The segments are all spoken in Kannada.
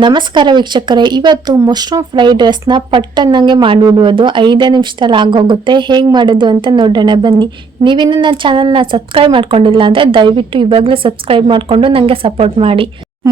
ನಮಸ್ಕಾರ ವೀಕ್ಷಕರೇ, ಇವತ್ತು ಮಶ್ರೂಮ್ ಫ್ರೈಡ್ ರೈಸ್ನ ಪಟ್ಟನ್ನಂಗೆ ಮಾಡಿಬಿಡುವುದು 5 ನಿಮಿಷದಲ್ಲಿ ಆಗೋಗುತ್ತೆ. ಹೇಗೆ ಮಾಡೋದು ಅಂತ ನೋಡೋಣ ಬನ್ನಿ. ನೀವಿನ್ನು ನನ್ನ ಚಾನಲ್ನ ಸಬ್ಸ್ಕ್ರೈಬ್ ಮಾಡ್ಕೊಂಡಿಲ್ಲ ಅಂದರೆ ದಯವಿಟ್ಟು ಇವಾಗಲೇ ಸಬ್ಸ್ಕ್ರೈಬ್ ಮಾಡಿಕೊಂಡು ನನಗೆ ಸಪೋರ್ಟ್ ಮಾಡಿ.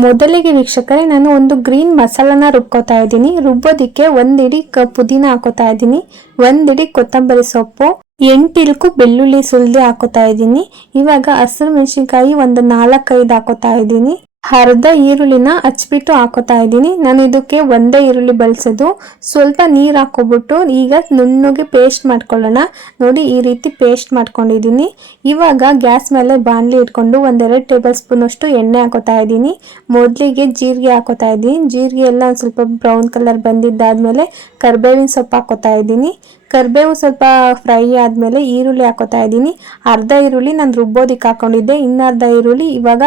ಮೊದಲಿಗೆ ವೀಕ್ಷಕರೇ, ನಾನು ಒಂದು ಗ್ರೀನ್ ಮಸಾಲಾನ ರುಬ್ಕೋತಾ ಇದ್ದೀನಿ. ರುಬ್ಬೋದಕ್ಕೆ 1 ಇಡಿ ಪುದೀನ ಹಾಕೋತಾ ಇದ್ದೀನಿ, 1 ಇಡಿ ಕೊತ್ತಂಬರಿ ಸೊಪ್ಪು, 8 ಇಳುಕು ಬೆಳ್ಳುಳ್ಳಿ ಸುಲಿದು ಹಾಕೋತಾ ಇದ್ದೀನಿ. ಇವಾಗ ಹಸಿರು ಮೆಣಸಿನ್ಕಾಯಿ ಒಂದು 4-5 ಹಾಕೋತಾ ಇದ್ದೀನಿ. ಅರ್ಧ ಈರುಳ್ಳಿನ ಹಚ್ಬಿಟ್ಟು ಹಾಕೋತಾ ಇದ್ದೀನಿ. ನಾನು ಇದಕ್ಕೆ ಒಂದೇ ಈರುಳ್ಳಿ ಬಳಸೋದು. ಸ್ವಲ್ಪ ನೀರು ಹಾಕೋಬಿಟ್ಟು ಈಗ ನುಣ್ಣಗೆ ಪೇಸ್ಟ್ ಮಾಡ್ಕೊಳ್ಳೋಣ. ನೋಡಿ, ಈ ರೀತಿ ಪೇಸ್ಟ್ ಮಾಡ್ಕೊಂಡಿದ್ದೀನಿ. ಇವಾಗ ಗ್ಯಾಸ್ ಮೇಲೆ ಬಾಣಲಿ ಇಟ್ಕೊಂಡು 1-2 ಟೇಬಲ್ ಸ್ಪೂನ್ ಅಷ್ಟು ಎಣ್ಣೆ ಹಾಕೋತಾ ಇದ್ದೀನಿ. ಮೊದಲಿಗೆ ಜೀರಿಗೆ ಹಾಕೋತಾ ಇದ್ದೀನಿ. ಜೀರಿಗೆ ಎಲ್ಲ ಒಂದು ಸ್ವಲ್ಪ ಬ್ರೌನ್ ಕಲರ್ ಬಂದಿದ್ದಾದ್ಮೇಲೆ ಕರಿಬೇವಿನ ಸೊಪ್ಪು ಹಾಕೋತಾ ಇದ್ದೀನಿ. ಕರಿಬೇವು ಸ್ವಲ್ಪ ಫ್ರೈ ಆದಮೇಲೆ ಈರುಳ್ಳಿ ಹಾಕೋತಾ ಇದ್ದೀನಿ. ಅರ್ಧ ಈರುಳ್ಳಿ ನಾನು ರುಬ್ಬೋದಿಕ್ಕೆ ಹಾಕೊಂಡಿದ್ದೆ, ಇನ್ನರ್ಧ ಈರುಳ್ಳಿ ಇವಾಗ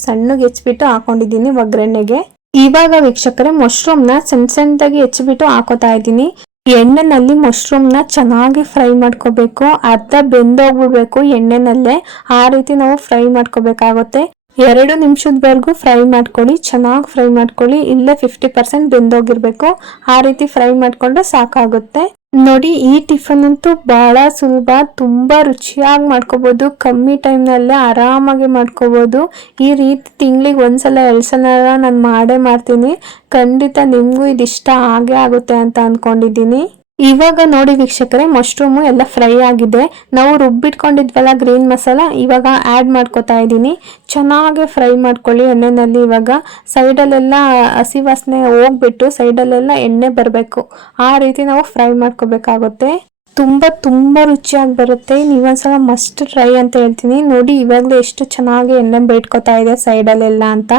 ಸಣ್ಣಗೆ ಹೆಚ್ಚಿಬಿಟ್ಟು ಹಾಕೊಂಡಿದ್ದೀನಿ ಒಗ್ಗರಣೆಗೆ. ಇವಾಗ ವೀಕ್ಷಕರೇ, ಮಶ್ರೂಮ್ನ ಸಣ್ಣದಾಗಿ ಹೆಚ್ಚಿಬಿಟ್ಟು ಹಾಕೋತಾ ಇದ್ದೀನಿ. ಎಣ್ಣೆನಲ್ಲಿ ಮಶ್ರೂಮ್ನ ಚೆನ್ನಾಗಿ ಫ್ರೈ ಮಾಡ್ಕೋಬೇಕು. ಅರ್ಧ ಬೆಂದೋಗ್ಬಿಡ್ಬೇಕು ಎಣ್ಣೆನಲ್ಲೇ, ಆ ರೀತಿ ನಾವು ಫ್ರೈ ಮಾಡ್ಕೋಬೇಕಾಗುತ್ತೆ. 2 ನಿಮಿಷದವರೆಗೂ ಫ್ರೈ ಮಾಡ್ಕೊಳ್ಳಿ, ಚೆನ್ನಾಗಿ ಫ್ರೈ ಮಾಡ್ಕೊಳ್ಳಿ. ಇಲ್ಲೇ 50% ಬೆಂದೋಗಿರ್ಬೇಕು. ಆ ರೀತಿ ಫ್ರೈ ಮಾಡ್ಕೊಂಡ್ರೆ ಸಾಕಾಗುತ್ತೆ. ನೋಡಿ, ಈ ಟಿಫನ್ ಅಂತೂ ಬಹಳ ಸುಲಭ, ತುಂಬಾ ರುಚಿಯಾಗಿ ಮಾಡ್ಕೋಬಹುದು. ಕಮ್ಮಿ ಟೈಮ್ನಲ್ಲೇ ಆರಾಮಾಗಿ ಮಾಡ್ಕೋಬಹುದು. ಈ ರೀತಿ ತಿಂಗಳಿಗೆ 1 ಸಲ 2 ಸಲ ನಾನು ಮಾಡೇ ಮಾಡ್ತೀನಿ. ಖಂಡಿತ ನಿಮಗೂ ಇದಿಷ್ಟ ಆಗೇ ಆಗುತ್ತೆ ಅಂತ ಅನ್ಕೊಂಡಿದ್ದೀನಿ. ಇವಾಗ ನೋಡಿ ವೀಕ್ಷಕರೇ, ಮಶ್ರೂಮು ಎಲ್ಲ ಫ್ರೈ ಆಗಿದೆ. ನಾವು ರುಬ್ಬಿಟ್ಕೊಂಡಿದ್ವಲ್ಲ ಗ್ರೀನ್ ಮಸಾಲ, ಇವಾಗ ಆ್ಯಡ್ ಮಾಡ್ಕೋತಾ ಇದ್ದೀನಿ. ಚೆನ್ನಾಗಿ ಫ್ರೈ ಮಾಡ್ಕೊಳ್ಳಿ ಎಣ್ಣೆನಲ್ಲಿ. ಇವಾಗ ಸೈಡಲ್ಲೆಲ್ಲ ಹಸಿ ವಾಸನೆ ಹೋಗ್ಬಿಟ್ಟು ಸೈಡಲ್ಲೆಲ್ಲ ಎಣ್ಣೆ ಬರಬೇಕು. ಆ ರೀತಿ ನಾವು ಫ್ರೈ ಮಾಡ್ಕೋಬೇಕಾಗುತ್ತೆ. ತುಂಬ ರುಚಿಯಾಗಿ ಬರುತ್ತೆ. ನೀವೊಂದ್ಸಲ ಮಸ್ಟ್ ಟ್ರೈ ಅಂತ ಹೇಳ್ತೀನಿ. ನೋಡಿ, ಇವಾಗಲೇ ಎಷ್ಟು ಚೆನ್ನಾಗಿ ಎಣ್ಣೆ ಬಿಟ್ಕೋತಾ ಇದೆ ಸೈಡಲ್ಲೆಲ್ಲ ಅಂತ.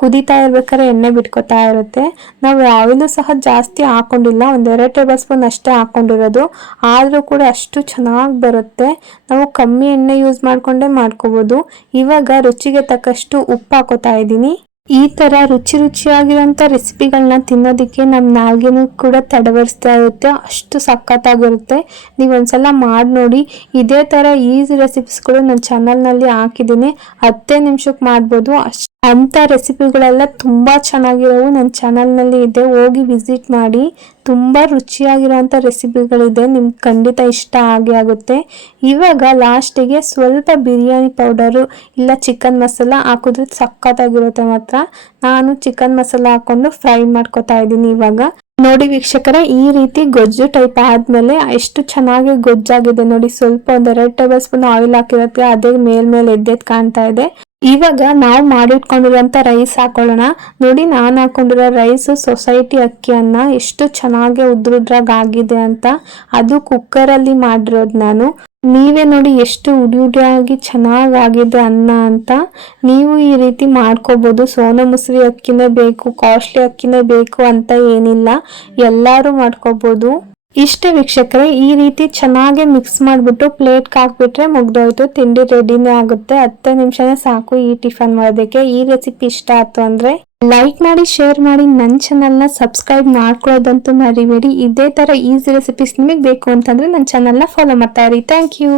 ಕುದೀತಾ ಇರ್ಬೇಕಾದ್ರೆ ಎಣ್ಣೆ ಬಿಟ್ಕೋತಾ ಇರುತ್ತೆ. ನಾವು ಆಯಿಲು ಸಹ ಜಾಸ್ತಿ ಹಾಕೊಂಡಿಲ್ಲ, 1-2 ಟೇಬಲ್ ಸ್ಪೂನ್ ಅಷ್ಟೇ ಹಾಕೊಂಡಿರೋದು. ಆದರೂ ಕೂಡ ಅಷ್ಟು ಚೆನ್ನಾಗಿ ಬರುತ್ತೆ. ನಾವು ಕಮ್ಮಿ ಎಣ್ಣೆ ಯೂಸ್ ಮಾಡಿಕೊಂಡೇ ಮಾಡ್ಕೋಬೋದು. ಇವಾಗ ರುಚಿಗೆ ತಕ್ಕಷ್ಟು ಉಪ್ಪು ಹಾಕೋತಾ ಇದ್ದೀನಿ. ಈ ಥರ ರುಚಿಯಾಗಿರೋಂಥ ರೆಸಿಪಿಗಳನ್ನ ತಿನ್ನೋದಕ್ಕೆ ನಮ್ಮ ನಾಲ್ಗೆನೂ ಕೂಡ ತಡವರಿಸ್ತಾ ಇರುತ್ತೆ. ಅಷ್ಟು ಸಖತ್ತಾಗಿರುತ್ತೆ. ನೀವು ಒಂದ್ಸಲ ಮಾಡಿ ನೋಡಿ. ಇದೇ ಥರ ಈಸಿ ರೆಸಿಪೀಸ್ಗಳು ನನ್ನ ಚಾನಲ್ನಲ್ಲಿ ಹಾಕಿದ್ದೀನಿ. 10 ನಿಮಿಷಕ್ಕೆ ಮಾಡ್ಬೋದು. ಅಂಥ ರೆಸಿಪಿಗಳೆಲ್ಲ ತುಂಬ ಚೆನ್ನಾಗಿರೋವು ನನ್ನ ಚಾನಲ್ನಲ್ಲಿ ಇದೆ, ಹೋಗಿ ವಿಸಿಟ್ ಮಾಡಿ. ತುಂಬ ರುಚಿಯಾಗಿರೋಂಥ ರೆಸಿಪಿಗಳಿದೆ, ನಿಮ್ಗೆ ಖಂಡಿತ ಇಷ್ಟ ಆಗೇ ಆಗುತ್ತೆ. ಇವಾಗ ಲಾಸ್ಟಿಗೆ ಸ್ವಲ್ಪ ಬಿರಿಯಾನಿ ಪೌಡರು ಇಲ್ಲ ಚಿಕನ್ ಮಸಾಲ ಹಾಕಿದ್ರೆ ಸಖತ್ತಾಗಿರುತ್ತೆ ಮಾತ್ರ. ನಾನು ಚಿಕನ್ ಮಸಾಲ ಹಾಕೊಂಡು ಫ್ರೈ ಮಾಡ್ಕೊತಾ ಇದ್ದೀನಿ. ಇವಾಗ ನೋಡಿ ವೀಕ್ಷಕರೇ, ಈ ರೀತಿ ಗೊಜ್ಜು ಟೈಪ್ ಆದಮೇಲೆ ಎಷ್ಟು ಚೆನ್ನಾಗಿ ಗೊಜ್ಜಾಗಿದೆ ನೋಡಿ. ಸ್ವಲ್ಪ 1-2 ಟೇಬಲ್ ಸ್ಪೂನ್ ಆಯಿಲ್ ಹಾಕಿರುತ್ತೆ, ಅದೇ ಮೇಲ್ಮೇಲೆ ಎದ್ದೆದ್ದು ಕಾಣ್ತಾ ಇದೆ. ಇವಾಗ ನಾವು ಮಾಡಿಟ್ಕೊಂಡಿರೋಂಥ ರೈಸ್ ಹಾಕೊಳ್ಳೋಣ. ನೋಡಿ, ನಾನು ಹಾಕೊಂಡಿರೋ ರೈಸ್ ಸೊಸೈಟಿ ಅಕ್ಕಿಯನ್ನ ಎಷ್ಟು ಚೆನ್ನಾಗಿ ಉದ್ರುದ್ರಾಗಿ ಆಗಿದೆ ಅಂತ. ಅದು ಕುಕ್ಕರಲ್ಲಿ ಮಾಡಿರೋದು ನಾನು. ನೀವೇ ನೋಡಿ ಎಷ್ಟು ಉಡಿಯಾಗಿ ಚೆನ್ನಾಗಾಗಿದೆ ಅನ್ನ ಅಂತ. ನೀವು ಈ ರೀತಿ ಮಾಡ್ಕೋಬೋದು. ಸೋನಾ ಮಸೂರಿ ಅಕ್ಕಿನೇ ಬೇಕು, ಕಾಸ್ಟ್ಲಿ ಅಕ್ಕಿನೇ ಬೇಕು ಅಂತ ಏನಿಲ್ಲ, ಎಲ್ಲರೂ ಮಾಡ್ಕೋಬೋದು. ಇಷ್ಟೇ ವೀಕ್ಷಕರೇ, ಈ ರೀತಿ ಚೆನ್ನಾಗಿ ಮಿಕ್ಸ್ ಮಾಡಿಬಿಟ್ಟು ಪ್ಲೇಟ್ಗೆ ಹಾಕ್ಬಿಟ್ರೆ ಮುಗ್ದೋಯ್ತು, ತಿಂಡಿ ರೆಡಿನೇ ಆಗುತ್ತೆ. 10 ನಿಮಿಷನೇ ಸಾಕು ಈ ಟಿಫನ್ ಮಾಡೋದಕ್ಕೆ. ಈ ರೆಸಿಪಿ ಇಷ್ಟ ಆಯ್ತು ಅಂದರೆ ಲೈಕ್ ಮಾಡಿ, ಶೇರ್ ಮಾಡಿ, ನನ್ನ ಚಾನಲ್ನ ಸಬ್ಸ್ಕ್ರೈಬ್ ಮಾಡ್ಕೊಳ್ಳೋದಂತೂ ಮರಿಬೇಡಿ. ಇದೇ ಥರ ಈಸಿ ರೆಸಿಪೀಸ್ ನಿಮಗೆ ಬೇಕು ಅಂತಂದರೆ ನನ್ನ ಚಾನಲ್ನ ಫಾಲೋ ಮಾಡ್ತಾ ಇರಿ. Thank you.